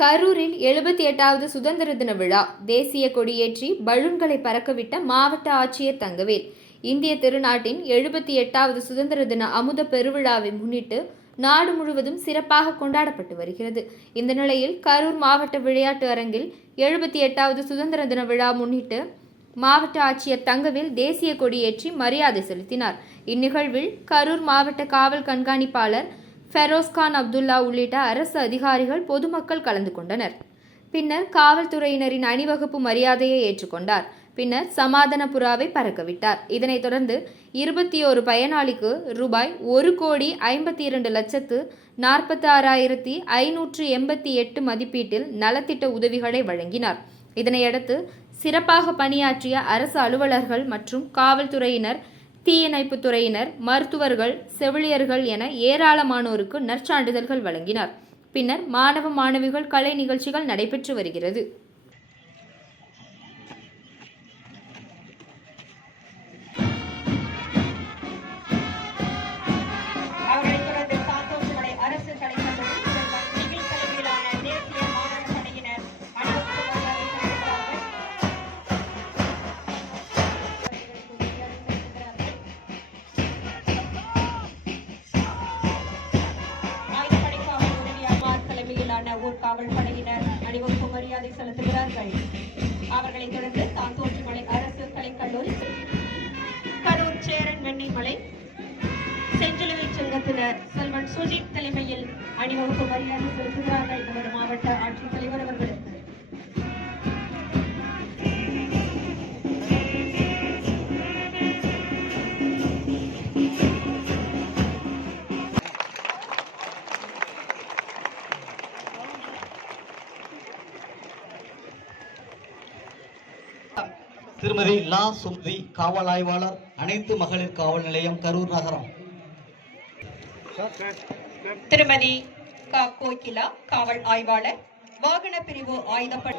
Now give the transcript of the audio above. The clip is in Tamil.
கரூரில் எழுபத்தி எட்டாவது சுதந்திர தின விழா. தேசிய கொடியேற்றி பலூன்களை பறக்கவிட்ட மாவட்ட ஆட்சியர் தங்கவேல். இந்திய திருநாட்டின் எழுபத்தி எட்டாவது சுதந்திர தின அமுத பெருவிழாவை முன்னிட்டு நாடு முழுவதும் சிறப்பாக கொண்டாடப்பட்டு வருகிறது. இந்த நிலையில் கரூர் மாவட்ட விளையாட்டு அரங்கில் எழுபத்தி எட்டாவது சுதந்திர தின விழா முன்னிட்டு மாவட்ட ஆட்சியர் தங்கவேல் தேசிய கொடியேற்றி மரியாதை செலுத்தினார். இந்நிகழ்வில் கரூர் மாவட்ட காவல் கண்காணிப்பாளர் ஃபெரோஸ்கான் அப்துல்லா உள்ளிட்ட அரசு அதிகாரிகள் பொதுமக்கள் கலந்து கொண்டனர். பின்னர் காவல்துறையினரின் அணிவகுப்பு மரியாதையை ஏற்றுக்கொண்டார். பின்னர் சமாதான புறாவை பறக்கவிட்டார். இதனைத் தொடர்ந்து இருபத்தி ஒரு பயனாளிக்கு ரூபாய் ஒரு கோடி ஐம்பத்தி இரண்டு லட்சத்து நாற்பத்தி ஆறாயிரத்தி ஐநூற்று எண்பத்தி எட்டு மதிப்பீட்டில் நலத்திட்ட உதவிகளை வழங்கினார். இதனையடுத்து சிறப்பாக பணியாற்றிய அரசு அலுவலர்கள் மற்றும் காவல்துறையினர் தீயணைப்பு துறையினர் மருத்துவர்கள் செவிலியர்கள் என ஏராளமானோருக்கு நற்சான்றிதழ்கள் வழங்கினார். பின்னர் மாணவ மாணவிகள் கலை நிகழ்ச்சிகள் நடைபெற்று வருகிறது. காவல் படையினர் அணிவகுப்பு மரியாதை செலுத்துகிறார்கள். அவர்களைத் தொடர்ந்து சாத்தோட்டுமலை அரசு கலைக்கல்லூரி கரூர் சேரன் வெண்ணிமலை செஞ்சிலுவை சங்கத்தினர் செல்வன் சுஜித் தலைமையில் அணிவகுப்பு மரியாதை செலுத்துகிறார்கள். திருமதி லா சுமதி காவல் ஆய்வாளர் அனைத்து மகளிர் காவல் நிலையம் கரூர் நகரம். திருமதி கா கோகிலா காவல் ஆய்வாளர் வாகன பிரிவு ஆயுதப்பட்ட